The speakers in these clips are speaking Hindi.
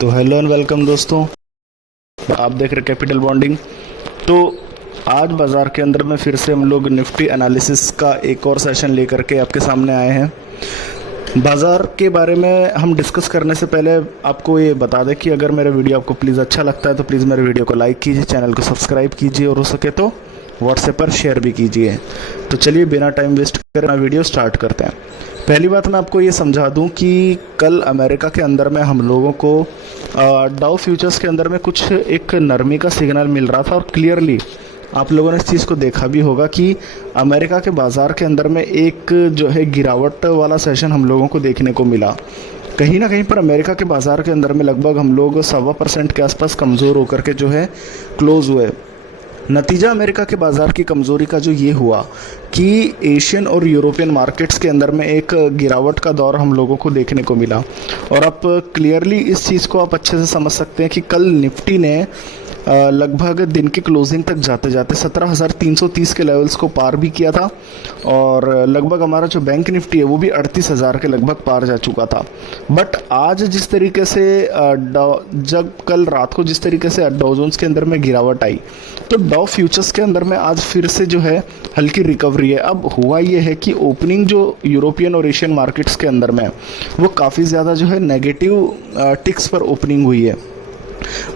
तो हेलो एंड वेलकम दोस्तों, आप देख रहे कैपिटल बॉन्डिंग। तो आज बाज़ार के अंदर में फिर से हम लोग निफ्टी एनालिसिस का एक और सेशन लेकर के आपके सामने आए हैं। बाज़ार के बारे में हम डिस्कस करने से पहले आपको ये बता दें कि अगर मेरा वीडियो आपको प्लीज़ अच्छा लगता है तो प्लीज़ मेरे वीडियो को लाइक कीजिए, चैनल को सब्सक्राइब कीजिए और हो सके तो व्हाट्सएप पर शेयर भी कीजिए। तो चलिए बिना टाइम वेस्ट करे वीडियो स्टार्ट करते हैं। पहली बात मैं आपको ये समझा दूं कि कल अमेरिका के अंदर में हम लोगों को डाउ फ्यूचर्स के अंदर में कुछ एक नरमी का सिग्नल मिल रहा था और क्लियरली आप लोगों ने इस चीज़ को देखा भी होगा कि अमेरिका के बाज़ार के अंदर में एक जो है गिरावट वाला सेशन हम लोगों को देखने को मिला। कहीं ना कहीं पर अमेरिका के बाज़ार के अंदर में लगभग हम लोग 1.25% के आसपास कमज़ोर होकर के जो है क्लोज़ हुए। नतीजा अमेरिका के बाज़ार की कमज़ोरी का जो ये हुआ कि एशियन और यूरोपियन मार्केट्स के अंदर में एक गिरावट का दौर हम लोगों को देखने को मिला। और आप क्लियरली इस चीज़ को आप अच्छे से समझ सकते हैं कि कल निफ्टी ने लगभग दिन की क्लोजिंग तक जाते जाते 17,330 के लेवल्स को पार भी किया था और लगभग हमारा जो बैंक निफ्टी है वो भी 38,000 के लगभग पार जा चुका था। बट आज जिस तरीके से जब कल रात को जिस तरीके से डाउ जोन्स के अंदर में गिरावट आई तो डाउ फ्यूचर्स के अंदर में आज फिर से जो है हल्की रिकवरी है। अब हुआ ये है कि ओपनिंग जो यूरोपियन और एशियन मार्केट्स के अंदर में वो काफ़ी ज़्यादा जो है नेगेटिव टिक्स पर ओपनिंग हुई है।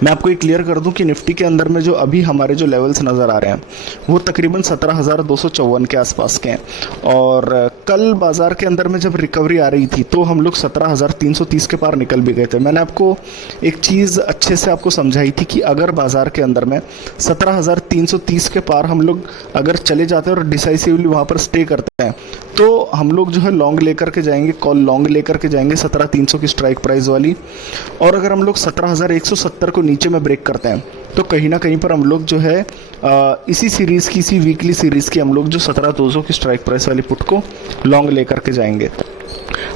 मैं आपको ये क्लियर कर दूं कि निफ्टी के अंदर में जो अभी हमारे जो लेवल्स नज़र आ रहे हैं वो तकरीबन 17,254 के आसपास के हैं और कल बाज़ार के अंदर में जब रिकवरी आ रही थी तो हम लोग 17,330 के पार निकल भी गए थे। मैंने आपको एक चीज़ अच्छे से आपको समझाई थी कि अगर बाज़ार के अंदर में 17,330 के पार हम लोग अगर चले जाते हैं और डिसाइसिवली वहाँ पर स्टे करते हैं तो हम लोग जो है लॉन्ग लेकर के जाएंगे, कॉल लॉन्ग लेकर के जाएंगे 17,300 की स्ट्राइक प्राइस वाली। और अगर हम लोग 17,170 को नीचे में ब्रेक करते हैं तो कहीं ना कहीं पर हम लोग जो है इसी सीरीज़ की, इसी वीकली सीरीज़ की हम लोग जो 17,200 की स्ट्राइक प्राइस वाली पुट को लॉन्ग लेकर के जाएंगे।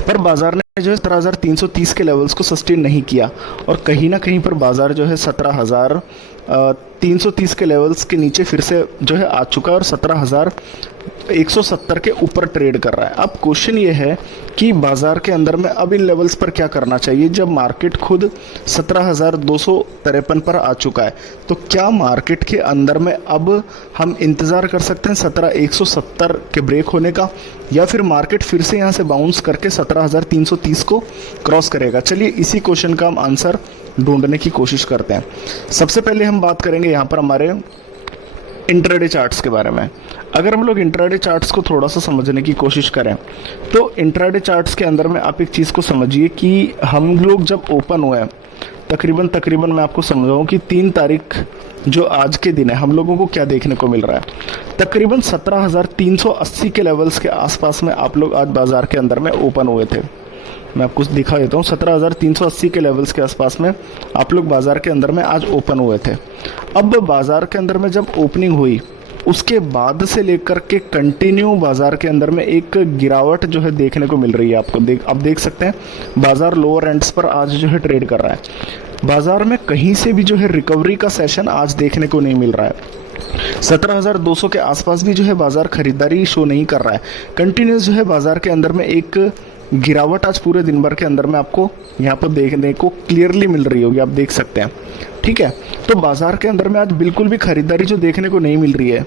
पर बाज़ार ने जो है 17,330 के लेवल्स को सस्टेन नहीं किया और कहीं ना कहीं पर बाज़ार जो है 17,330 के लेवल्स के नीचे फिर से जो है आ चुका है और 17,170 के ऊपर ट्रेड कर रहा है। अब क्वेश्चन ये है कि बाज़ार के अंदर में अब इन लेवल्स पर क्या करना चाहिए जब मार्केट खुद 17,253 पर आ चुका है। तो क्या मार्केट के अंदर में अब हम इंतज़ार कर सकते हैं 17,170 के ब्रेक होने का या फिर मार्केट फिर से यहाँ से बाउंस करके 17,330 को क्रॉस करेगा? चलिए इसी क्वेश्चन का हम आंसर ढूंढने की कोशिश करते हैं। सबसे पहले हम बात करेंगे यहाँ पर हमारे इंट्राडे चार्ट्स के बारे में। अगर हम लोग इंट्राडे चार्ट्स को थोड़ा सा समझने की कोशिश करें तो इंट्राडे चार्ट्स के अंदर में आप एक चीज़ को समझिए कि हम लोग जब ओपन हुए हैं तकरीबन मैं आपको समझाऊं कि 3 तारीख जो आज के दिन है हम लोगों को क्या देखने को मिल रहा है। तकरीबन 17,380 के लेवल्स के आसपास में आप लोग आज बाज़ार के अंदर में ओपन हुए थे। मैं आपको दिखा देता हूँ, 17,380 के लेवल्स के आसपास में आप लोग बाज़ार के अंदर में आज ओपन हुए थे। अब बाज़ार के अंदर में जब ओपनिंग हुई उसके बाद से लेकर के कंटिन्यू बाज़ार के अंदर में एक गिरावट जो है देखने को मिल रही है। आप देख सकते हैं बाज़ार लोअर एंड्स पर आज जो है ट्रेड कर रहा है। बाज़ार में कहीं से भी जो है रिकवरी का सेशन आज देखने को नहीं मिल रहा है। 17,200 के आसपास भी जो है बाज़ार खरीदारी शो नहीं कर रहा है। कंटिन्यूस जो है बाज़ार के अंदर में एक गिरावट आज पूरे दिन भर के अंदर में आपको यहाँ पर देखने को क्लियरली मिल रही होगी, आप देख सकते हैं। ठीक है, तो बाज़ार के अंदर में आज बिल्कुल भी खरीदारी जो देखने को नहीं मिल रही है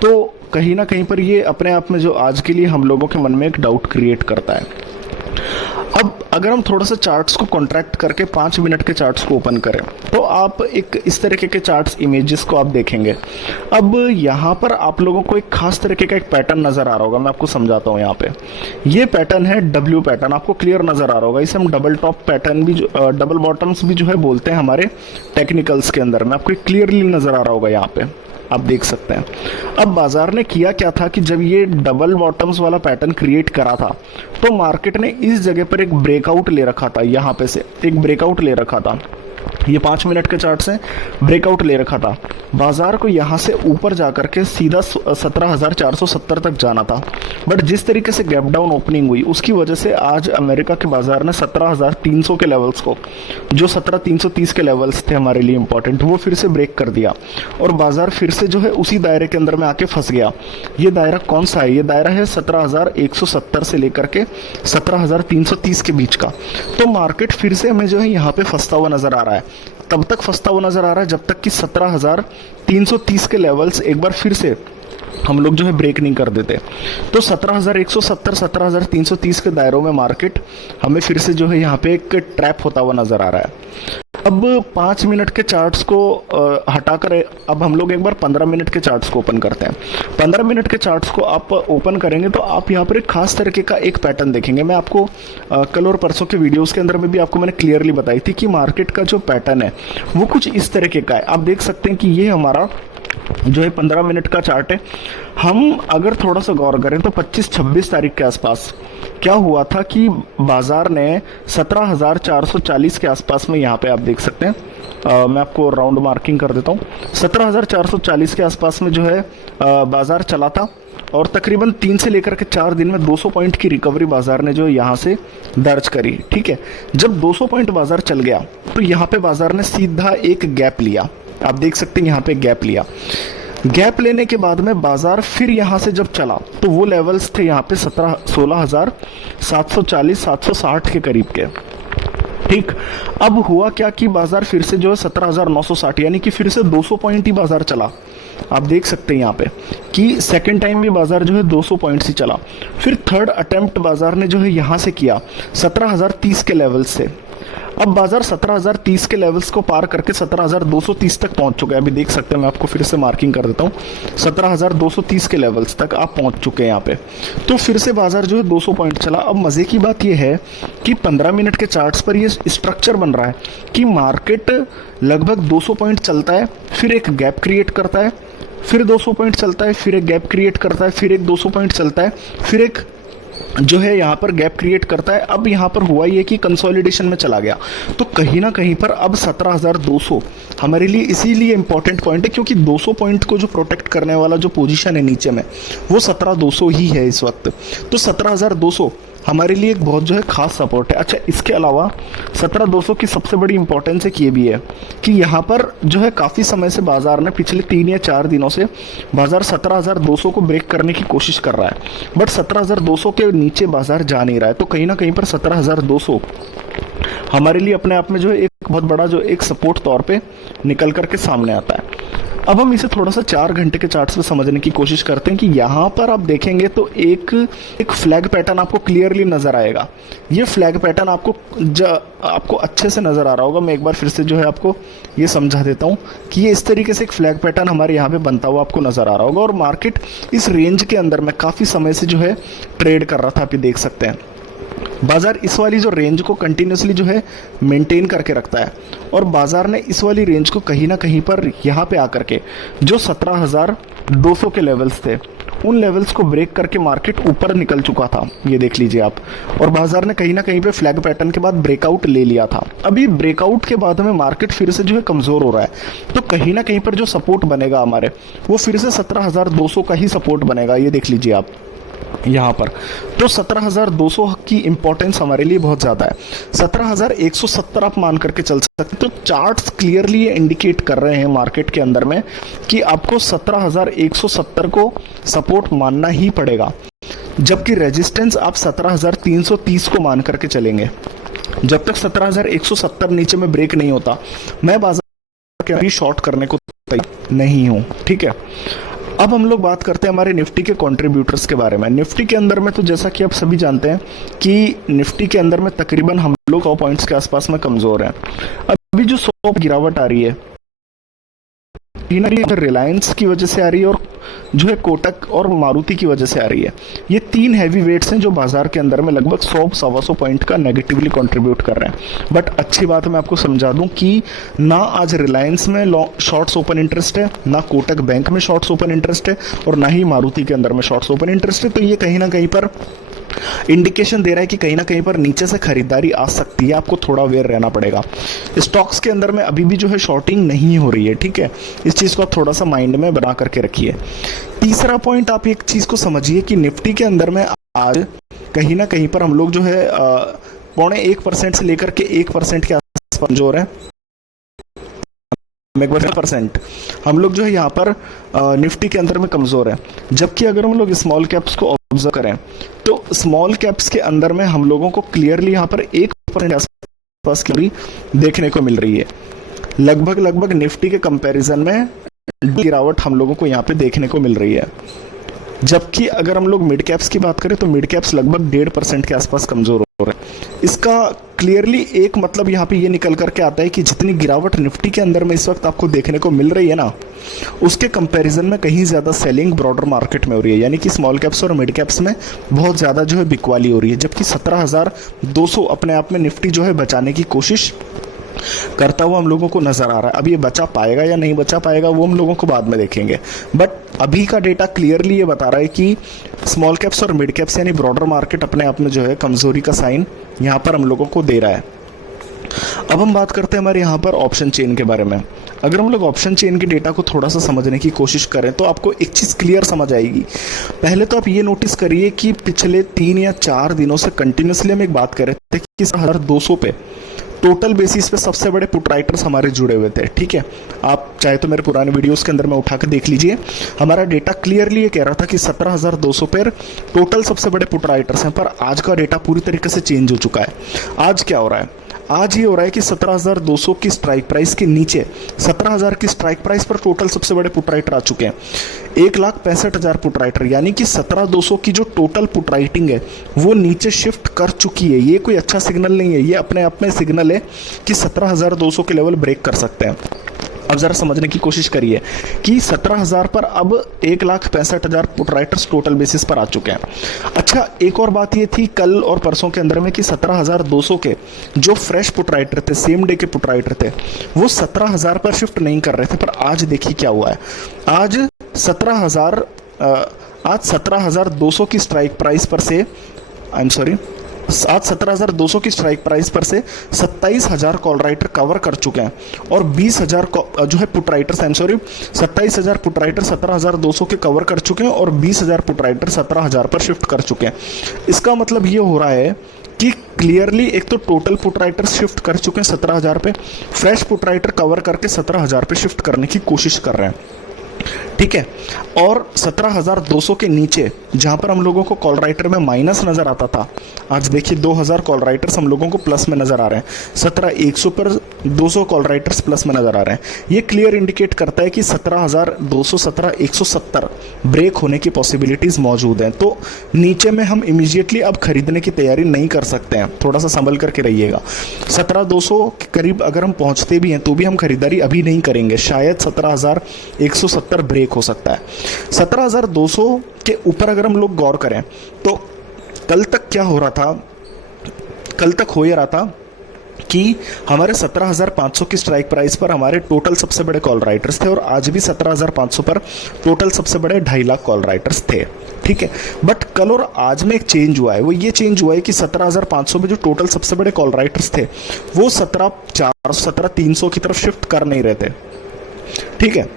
तो कहीं ना कहीं पर ये अपने आप में जो आज के लिए हम लोगों के मन में एक डाउट क्रिएट करता है। अब अगर हम थोड़ा सा चार्ट्स को कॉन्ट्रैक्ट करके 5 मिनट के चार्ट्स को ओपन करें तो आप एक इस तरीके के चार्ट्स इमेजेस को आप देखेंगे। अब यहाँ पर आप लोगों को एक खास तरीके का एक पैटर्न नज़र आ रहा होगा, मैं आपको समझाता हूँ। यहाँ पे ये पैटर्न है डब्ल्यू पैटर्न, आपको क्लियर नज़र आ रहा होगा। इसे हम डबल टॉप पैटर्न भी डबल बॉटम्स भी जो है बोलते हैं हमारे टेक्निकल्स के अंदर में। आपको क्लियरली नज़र आ रहा होगा, यहाँ पे आप देख सकते हैं। अब बाजार ने किया क्या था कि जब ये डबल बॉटम्स वाला पैटर्न क्रिएट करा था तो मार्केट ने इस जगह पर एक ब्रेकआउट ले रखा था, यहाँ पे से एक ब्रेकआउट ले रखा था। ये 5 मिनट के चार्ट से ब्रेकआउट ले रखा था, बाजार को यहाँ से ऊपर जाकर के सीधा 17,470 तक जाना था, बट जिस तरीके से गैप डाउन ओपनिंग हुई उसकी वजह से आज अमेरिका के बाजार ने 17,300 के लेवल्स को, जो 17,330 के लेवल्स थे हमारे लिए इंपॉर्टेंट, वो फिर से ब्रेक कर दिया और बाजार फिर से जो है उसी दायरे के अंदर में आके फंस गया। ये दायरा कौन सा है? ये दायरा है 17,170 से लेकर के 17,330 के बीच का। तो मार्केट फिर से हमें जो है यहाँ पे फंसता हुआ नजर आ रहा है, तब तक फंसता हुआ नजर आ रहा है जब तक कि 17,330 के लेवल्स एक बार फिर से हम लोग जो है ब्रेक नहीं कर देते। तो 17,170 17,330 के दायरों में मार्केट हमें फिर से जो है यहाँ पे एक ट्रैप होता हुआ नजर आ रहा है। अब 5 मिनट के चार्ट्स को हटाकर अब हम लोग एक बार 15 मिनट के चार्ट्स को ओपन करते हैं। 15 मिनट के चार्ट्स को आप ओपन करेंगे तो आप यहाँ पर एक खास तरीके का एक पैटर्न देखेंगे। मैं आपको कल और परसों के वीडियोस के अंदर में भी आपको मैंने क्लियरली बताई थी कि मार्केट का जो पैटर्न है वो कुछ इस तरीके का है। आप देख सकते हैं कि ये हमारा जो है 15 मिनट का चार्ट है। हम अगर थोड़ा सा गौर करें तो 25-26 तारीख के आसपास क्या हुआ था कि बाजार ने 17,440 के आसपास में, यहाँ पे आप देख सकते हैं, मैं आपको राउंड मार्किंग कर देता हूँ, 17,440 के आसपास में जो है बाजार चला था और तकरीबन 3 से लेकर के 4 दिन में 200 पॉइंट की रिकवरी बाजार ने जो यहाँ से दर्ज करी। ठीक है, जब 200 पॉइंट बाजार चल गया तो यहाँ पे बाजार ने सीधा एक गैप लिया। आप देख सकते हैं यहाँ पे गैप लिया। गैप लेने के बाद में बाजार फिर यहाँ से जब चला तो वो लेवल्स थे यहाँ पे 16,740 760 के करीब के। ठीक, अब हुआ क्या कि बाजार फिर से जो है 17,960 यानी कि फिर से 200 पॉइंट ही बाजार चला। आप देख सकते हैं यहाँ पे कि सेकंड टाइम भी बाजार जो है 200 पॉइंट्स ही चला। फिर थर्ड अटेम्प्ट बाजार ने जो है यहाँ से किया 17,030 के लेवल से। अब बाजार 17,030 के लेवल्स को पार करके 17,230 तक पहुंच चुका है। अभी देख सकते हैं, मैं आपको फिर से मार्किंग कर देता हूं, 17,230 के लेवल्स तक आप पहुंच चुके हैं यहाँ पे। तो फिर से बाजार जो है 200 पॉइंट चला। अब मजे की बात यह है कि 15 मिनट के चार्ट्स पर ये स्ट्रक्चर बन रहा है कि मार्केट लगभग 200 पॉइंट चलता है, फिर एक गैप क्रिएट करता है, फिर 200 पॉइंट चलता है, फिर एक गैप क्रिएट करता है, फिर एक 200 पॉइंट चलता है, फिर एक जो है यहाँ पर गैप क्रिएट करता है। अब यहाँ पर हुआ ये कि कंसोलिडेशन में चला गया। तो कहीं ना कहीं पर अब 17,200 हमारे लिए इसीलिए इंपॉर्टेंट पॉइंट है क्योंकि 200 पॉइंट को जो प्रोटेक्ट करने वाला जो पोजीशन है नीचे में वो 17,200 ही है इस वक्त। तो 17,200 हमारे लिए एक बहुत जो है खास सपोर्ट है। अच्छा, इसके अलावा 17,200 की सबसे बड़ी इंपॉर्टेंस एक ये भी है कि यहाँ पर जो है काफ़ी समय से बाजार ने पिछले 3 या 4 दिनों से बाजार 17,200 को ब्रेक करने की कोशिश कर रहा है, बट 17,200 के नीचे बाजार जा नहीं रहा है। तो कहीं ना कहीं पर 17,200 हमारे लिए अपने आप में जो है एक बहुत बड़ा जो एक सपोर्ट तौर पे निकल करके सामने आता है। अब हम इसे थोड़ा सा 4 घंटे के चार्ट्स पे समझने की कोशिश करते हैं कि यहाँ पर आप देखेंगे तो एक फ्लैग पैटर्न आपको क्लियरली नजर आएगा। ये फ्लैग पैटर्न आपको अच्छे से नजर आ रहा होगा। मैं एक बार फिर से जो है आपको ये समझा देता हूँ कि ये इस तरीके से एक फ्लैग पैटर्न हमारे यहाँ पे बनता हुआ आपको नजर आ रहा होगा और मार्केट इस रेंज के अंदर में काफ़ी समय से जो है ट्रेड कर रहा था। आप ये देख सकते हैं बाजार इस वाली जो रेंज को कंटिन्यूसली जो है मेंटेन करके रखता है और बाजार ने इस वाली रेंज को कहीं ना कहीं पर यहाँ पे आकर के जो 17,200 के लेवल्स थे उन लेवल्स को ब्रेक करके मार्केट ऊपर निकल चुका था। ये देख लीजिए आप, और बाजार ने कहीं ना कहीं पे फ्लैग पैटर्न के बाद ब्रेकआउट ले लिया था। अभी ब्रेकआउट के बाद में मार्केट फिर से जो है कमजोर हो रहा है, तो कहीं ना कहीं पर जो सपोर्ट बनेगा हमारे वो फिर से 17,200 का ही सपोर्ट बनेगा। ये देख लीजिए आप यहाँ पर, तो 17,200 की इंपॉर्टेंस हमारे लिए बहुत ज़्यादा है। 17,170 आप मान करके चल सकते। तो चार्ट्स क्लियरली ये इंडिकेट कर रहे हैं मार्केट के अंदर में कि आपको 17,170 को सपोर्ट मानना ही पड़ेगा, जबकि रेजिस्टेंस आप 17,330 को मान करके चलेंगे। जब तक 17,170 नीचे में ब्रेक नहीं होता, मैं बाजार के अभी शॉर्ट करने को तैयार नहीं हूँ। ठीक है, अब हम लोग बात करते हैं हमारे निफ्टी के कंट्रीब्यूटर्स के बारे में। निफ्टी के अंदर में तो जैसा कि आप सभी जानते हैं कि निफ्टी के अंदर में तकरीबन हम लोग 100 पॉइंट्स के आसपास में कमजोर हैं। अभी जो 100 गिरावट आ रही है रिलायंस की वजह से आ रही है और जो है कोटक और मारुति की वजह से आ रही है। ये 3 हैवी वेट्स हैं जो बाजार के अंदर में लगभग 100-125 पॉइंट का नेगेटिवली कंट्रीब्यूट कर रहे हैं। बट अच्छी बात मैं आपको समझा दूं कि ना आज रिलायंस में शॉर्ट्स ओपन इंटरेस्ट है, ना कोटक बैंक में शॉर्ट्स ओपन इंटरेस्ट है और ना ही मारुति के अंदर में शॉर्ट्स ओपन इंटरेस्ट है। तो ये कहीं ना कहीं पर इंडिकेशन दे रहा है कि कहीं ना कहीं पर नीचे से खरीदारी आ सकती है, आपको थोड़ा अवेयर रहना पड़ेगा। स्टॉक्स के अंदर में अभी भी जो है शॉर्टिंग नहीं हो रही है, ठीक है, इस चीज़ को आप थोड़ा सा माइंड में बना करके रखिए। तीसरा पॉइंट, आप एक चीज़ को समझिए कि निफ्टी के अंदर में आज कहीं ना कहीं पर हम लोग जो है 0.25% से लेकर के 1% के आसपास कमजोर है। 1% हम लोग जो है यहाँ पर निफ्टी के अंदर में कमजोर है। जबकि अगर हम लोग स्मॉल कैप्स को ऑब्जर्व करें तो स्मॉल कैप्स के अंदर में हम लोगों को क्लियरली यहाँ पर 1% आसपास की देखने को मिल रही है। लगभग निफ्टी के कंपैरिजन में गिरावट हम लोगों को यहाँ पे देखने को मिल रही है। जबकि अगर हम लोग मिड कैप्स की बात करें तो मिड कैप्स लगभग 1.5% के आसपास कमजोर हो रहे हैं। इसका क्लियरली एक मतलब यहाँ पे ये निकल करके आता है कि जितनी गिरावट निफ्टी के अंदर में इस वक्त आपको देखने को मिल रही है ना, उसके कंपैरिजन में कहीं ज़्यादा सेलिंग ब्रॉडर मार्केट में हो रही है, यानी कि स्मॉल कैप्स और मिड कैप्स में बहुत ज़्यादा जो है बिकवाली हो रही है। जबकि 17,200 अपने आप में निफ्टी जो है बचाने की कोशिश करता हुआ हम लोगों को नजर आ रहा है। अब ये बचा पाएगा या नहीं बचा पाएगा वो हम लोगों को बाद में देखेंगे, बट अभी का डेटा क्लियरली ये बता रहा है कि स्मॉल कैप्स और मिड कैप्स यानी ब्रॉडर मार्केट अपने आप में जो है कमजोरी का साइन यहाँ पर हम लोगों को दे रहा है। अब हम बात करते हैं हमारे यहाँ पर ऑप्शन चेन के बारे में। अगर हम लोग ऑप्शन चेन के डेटा को थोड़ा सा समझने की कोशिश करें तो आपको एक चीज़ क्लियर समझ आएगी। पहले तो आप ये नोटिस करिए कि पिछले 3 या 4 दिनों से कंटिन्यूसली हम एक बात कर रहे थे कि 1200 पे टोटल बेसिस पे सबसे बड़े पुट राइटर्स हमारे जुड़े हुए थे, ठीक है। आप चाहे तो मेरे पुराने वीडियोस के अंदर में उठा के देख लीजिए। हमारा डेटा क्लियरली ये कह रहा था कि 17,200 पे टोटल सबसे बड़े पुट राइटर्स हैं, पर आज का डेटा पूरी तरीके से चेंज हो चुका है। आज क्या हो रहा है? आज ये हो रहा है कि 17,200 की स्ट्राइक प्राइस के नीचे 17,000 की स्ट्राइक प्राइस पर टोटल सबसे बड़े पुट राइटर आ चुके हैं। 1,65,000 पुट राइटर, यानी कि 17,200 की जो टोटल पुट राइटिंग है वो नीचे शिफ्ट कर चुकी है। ये कोई अच्छा सिग्नल नहीं है, ये अपने आप में सिग्नल है कि 17,200 के लेवल ब्रेक कर सकते हैं। अब जरा समझने की कोशिश करिए कि 17,000 पर अब 1,65,000 पुट राइटर्स टोटल बेसिस पर आ चुके हैं। अच्छा, एक और बात ये थी कल और परसों के अंदर में कि 17,200 के जो फ्रेश पुट राइटर थे, सेम डे के पुट राइटर थे, वो 17,000 पर शिफ्ट नहीं कर रहे थे। पर आज देखिए क्या हुआ है। आज 17,200 की स्ट्राइक प्राइस पर से आज 17,200 की स्ट्राइक प्राइस पर से 27,000 कॉल राइटर कवर कर चुके हैं और 20,000 जो है पुट राइटर्स 27,000 पुट राइटर 17,200 के कवर कर चुके हैं और 20,000 पुट राइटर 17,000 पर शिफ्ट कर चुके हैं। इसका मतलब ये हो रहा है कि क्लियरली एक तो टोटल पुट राइटर शिफ्ट कर चुके हैं 17,000 पे, फ्रेश पुट राइटर कवर करके 17,000 पे शिफ्ट करने की कोशिश कर रहे हैं, ठीक है। और 17,200 के नीचे जहां पर हम लोगों को कॉल राइटर में माइनस नजर आता था, आज देखिए 2,000 कॉल राइटर्स हम लोगों को प्लस में नजर आ रहे हैं। 17,100 पर 200 कॉल राइटर्स प्लस में नजर आ रहे हैं। ये क्लियर इंडिकेट करता है कि 17,200 17,170 ब्रेक होने की पॉसिबिलिटीज मौजूद हैं। तो नीचे में हम इमीडिएटली अब खरीदने की तैयारी नहीं कर सकते हैं, थोड़ा सा संभल करके रहिएगा। 17,200 के करीब अगर हम पहुंचते भी हैं तो भी हम खरीदारी अभी नहीं करेंगे, शायद 17,170 ब्रेक हो सकता है। 17,200 के ऊपर अगर हम लोग गौर करें तो कल तक क्या हो रहा था, कल तक हो रहा था कि हमारे 17,500 की स्ट्राइक प्राइस पर हमारे टोटल सबसे बड़े कॉल राइटर्स थे और आज भी 17,500 पर टोटल सबसे बड़े 2.5 लाख कॉल राइटर्स थे, ठीक है। बट कल और आज में एक चेंज हुआ है, वो ये चेंज हुआ है कि 17,500 में जो टोटल सबसे बड़े कॉल राइटर्स थे वो 17,400 17,300 की तरफ शिफ्ट कर नहीं रहे थे, ठीक है।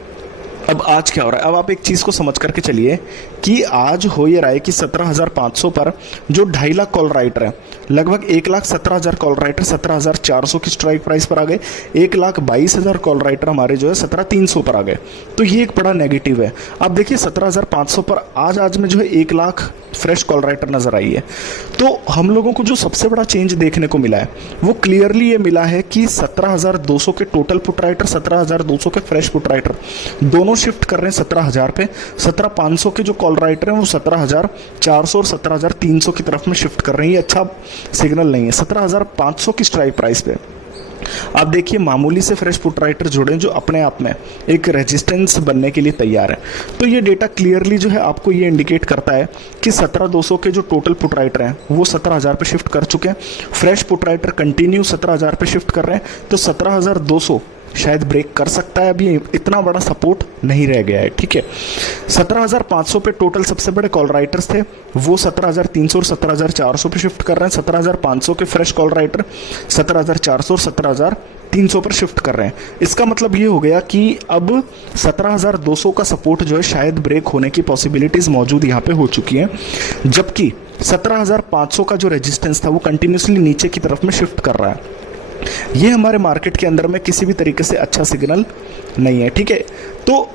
अब आज क्या हो रहा है, अब आप एक चीज़ को समझ करके चलिए कि आज हो ये रहा है कि 17,500 पर जो 2.5 लाख कॉल राइटर है, लगभग 1,17,000 कॉल राइटर 17,400 की स्ट्राइक प्राइस पर आ गए। 1,22,000 कॉल राइटर हमारे जो है 17,300 पर आ गए। तो ये एक बड़ा नेगेटिव है। अब देखिए 17,500 पर आज में जो है 1 लाख फ्रेश कॉल राइटर नजर आई है। तो हम लोगों को जो सबसे बड़ा चेंज देखने को मिला है वो क्लियरली ये मिला है कि 17,200 के टोटल पुट राइटर 17,200 के फ्रेश पुट राइटर दोनों शिफ्ट कर रहे हैं 17,000 पे। 17,500 के जो कॉल राइटर हैं वो 17,400 और 17,300 की तरफ में शिफ्ट कर रहे हैं। ये अच्छा सिग्नल नहीं है। 17,500 की स्ट्राइक प्राइस पे आप देखिए मामूली से फ्रेश पुट राइटर जुड़े जो अपने आप में एक रेजिस्टेंस बनने के लिए तैयार है। तो ये डेटा क्लियरली जो है आपको ये इंडिकेट करता है कि 17,200 के जो टोटल पुट राइटर हैं वो 17,000 पे शिफ्ट कर चुके हैं। फ्रेश पुट राइटर कंटिन्यू 17,000 पे शिफ्ट कर रहे हैं। तो 17,200 शायद ब्रेक कर सकता है, अभी इतना बड़ा सपोर्ट नहीं रह गया है, ठीक है। 17,500 पे टोटल सबसे बड़े कॉल राइटर्स थे, वो 17,300 और 17,400 पे शिफ्ट कर रहे हैं। 17,500 के फ्रेश कॉल राइटर 17,400 और 17,300 पर शिफ्ट कर रहे हैं। इसका मतलब ये हो गया कि अब 17,200 का सपोर्ट जो है शायद ब्रेक होने की पॉसिबिलिटीज मौजूद यहाँ पे हो चुकी हैं, जबकि 17,500 का जो रेजिस्टेंस था वो कंटिन्यूसली नीचे की तरफ में शिफ्ट कर रहा है। ये हमारे मार्केट के अंदर में किसी भी तरीके से अच्छा सिग्नल नहीं है, ठीक है। तो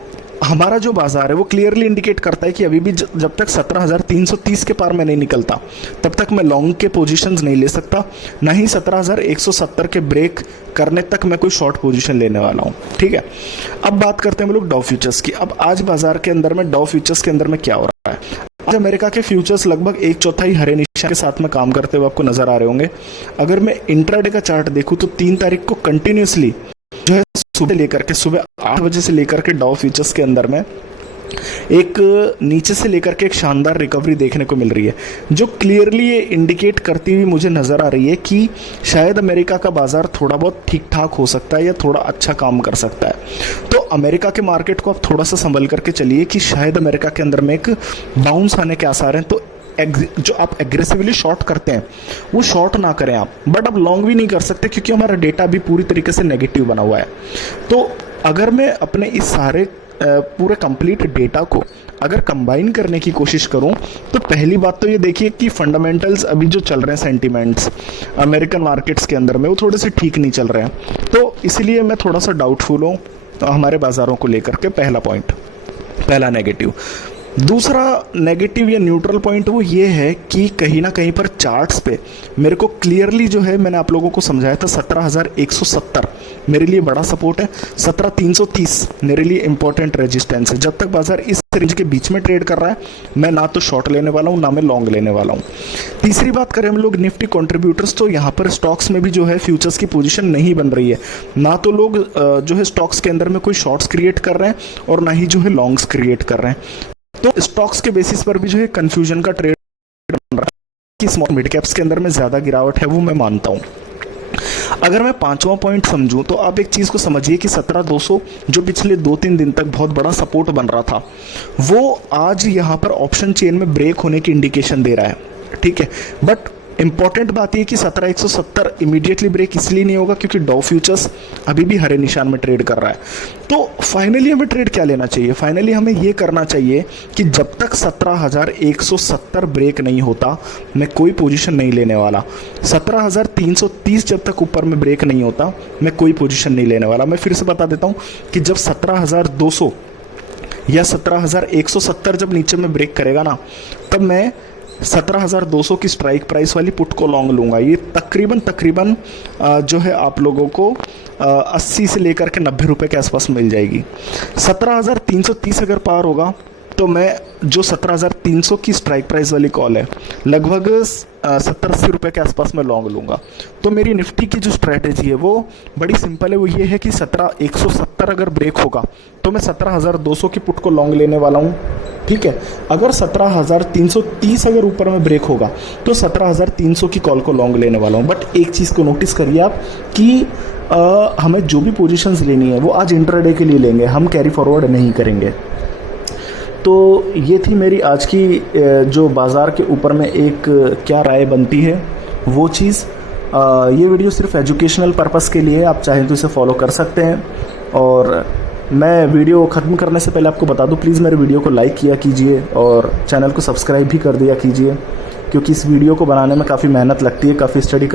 हमारा जो बाजार है वो क्लियरली इंडिकेट करता है कि अभी भी जब तक 17,330 के पार में नहीं निकलता तब तक मैं लॉन्ग के पोजीशंस नहीं ले सकता, ना ही 17,170 के ब्रेक करने तक मैं कोई शॉर्ट पोजीशन लेने वाला हूँ, ठीक है। अब बात करते हैं हम लोग डाउ फ्यूचर्स की। अब आज बाजार के अंदर में डाउ फ्यूचर्स के अंदर में क्या हो रहा है? आज अमेरिका के फ्यूचर्स लगभग 1/4 हरे निशान के साथ में काम करते हुए आपको नजर आ रहे होंगे। अगर मैं इंट्राडे का चार्ट देखूं तो 3 तारीख को कंटिन्यूसली जो है सुबह 8 बजे से लेकर के डाउ फ्यूचर्स के अंदर में एक नीचे से लेकर के एक शानदार रिकवरी देखने को मिल रही है, जो क्लियरली ये इंडिकेट करती हुई मुझे नज़र आ रही है कि शायद अमेरिका का बाजार थोड़ा बहुत ठीक ठाक हो सकता है या थोड़ा अच्छा काम कर सकता है। तो अमेरिका के मार्केट को आप थोड़ा सा संभल करके चलिए कि शायद अमेरिका के अंदर में एक बाउंस आने के आसार हैं। तो जो आप एग्रेसिवली शॉर्ट करते हैं वो शॉर्ट ना करें आप, बट आप लॉन्ग भी नहीं कर सकते क्योंकि हमारा डेटा भी पूरी तरीके से नेगेटिव बना हुआ है। तो अगर मैं अपने इस सारे पूरे कंप्लीट डेटा को अगर कंबाइन करने की कोशिश करूं तो पहली बात तो ये देखिए कि फंडामेंटल्स अभी जो चल रहे हैं, सेंटीमेंट्स अमेरिकन मार्केट्स के अंदर में वो थोड़े से ठीक नहीं चल रहे हैं, तो इसलिए मैं थोड़ा सा डाउटफुल हूँ हमारे बाज़ारों को लेकर के। पहला नेगेटिव। दूसरा नेगेटिव या न्यूट्रल पॉइंट वो ये है कि कहीं ना कहीं पर चार्ट्स पे मेरे को क्लियरली जो है, मैंने आप लोगों को समझाया था 17,170 मेरे लिए बड़ा सपोर्ट है, 17,330 मेरे लिए इंपॉर्टेंट रेजिस्टेंस है। जब तक बाजार इस रेंज के बीच में ट्रेड कर रहा है मैं ना तो शॉर्ट लेने वाला हूँ ना मैं लॉन्ग लेने वाला हूँ। तीसरी बात करें हम लोग निफ्टी कंट्रीब्यूटर्स, तो यहाँ पर स्टॉक्स में भी जो है फ्यूचर्स की पोजीशन नहीं बन रही है, ना तो लोग जो है स्टॉक्स के अंदर में कोई शॉर्ट्स क्रिएट कर रहे हैं और ना ही जो है लॉन्ग्स क्रिएट कर रहे हैं। तो स्टॉक्स के बेसिस पर भी जो है कंफ्यूजन का ट्रेड बन रहा है कि स्मॉल मिड कैप्स के अंदर में ज्यादा गिरावट है, वो मैं मानता हूं। अगर मैं 5वां पॉइंट समझूं तो आप एक चीज को समझिए कि 17,200 जो पिछले 2-3 दिन तक बहुत बड़ा सपोर्ट बन रहा था वो आज यहां पर ऑप्शन चेन में ब्रेक होने की इंडिकेशन दे रहा है, ठीक है। बट इंपॉर्टेंट बात यह कि 17,170 इमीडिएटली ब्रेक इसलिए नहीं होगा क्योंकि डाउ फ्यूचर्स अभी भी हरे निशान में ट्रेड कर रहा है। तो फाइनली हमें ट्रेड क्या लेना चाहिए? फाइनली हमें यह करना चाहिए कि जब तक 17,170 ब्रेक नहीं होता मैं कोई पोजीशन नहीं लेने वाला। 17,330 जब तक ऊपर में ब्रेक नहीं होता मैं कोई पोजीशन नहीं लेने वाला। मैं फिर से बता देता हूं कि जब 17,200 या 17,170 जब नीचे में ब्रेक करेगा ना, तब मैं 17,200 की स्ट्राइक प्राइस वाली पुट को लॉन्ग लूंगा। ये तकरीबन जो है आप लोगों को 80 से लेकर के 90 रुपए के आसपास मिल जाएगी। 17,330 अगर पार होगा तो मैं जो 17,300 की स्ट्राइक प्राइस वाली कॉल है लगभग 70-80 रुपए के आसपास मैं लॉन्ग लूंगा। तो मेरी निफ्टी की जो स्ट्रैटेजी है वो बड़ी सिंपल है, वो ये है कि 17,170 अगर ब्रेक होगा तो मैं 17,200 की पुट को लॉन्ग लेने वाला हूँ, ठीक है। अगर 17,330 अगर ऊपर में ब्रेक होगा तो 17,300 की कॉल को लॉन्ग लेने वाला हूँ। बट एक चीज़ को नोटिस करिए आप कि हमें जो भी पोजीशंस लेनी है वो आज इंट्राडे के लिए लेंगे, हम कैरी फॉरवर्ड नहीं करेंगे। तो ये थी मेरी आज की जो बाज़ार के ऊपर में एक क्या राय बनती है वो चीज़। ये वीडियो सिर्फ एजुकेशनल पर्पस के लिए, आप चाहें तो इसे फॉलो कर सकते हैं। और मैं वीडियो ख़त्म करने से पहले आपको बता दूं, प्लीज़ मेरे वीडियो को लाइक किया कीजिए और चैनल को सब्सक्राइब भी कर दिया कीजिए, क्योंकि इस वीडियो को बनाने में काफ़ी मेहनत लगती है, काफ़ी स्टडी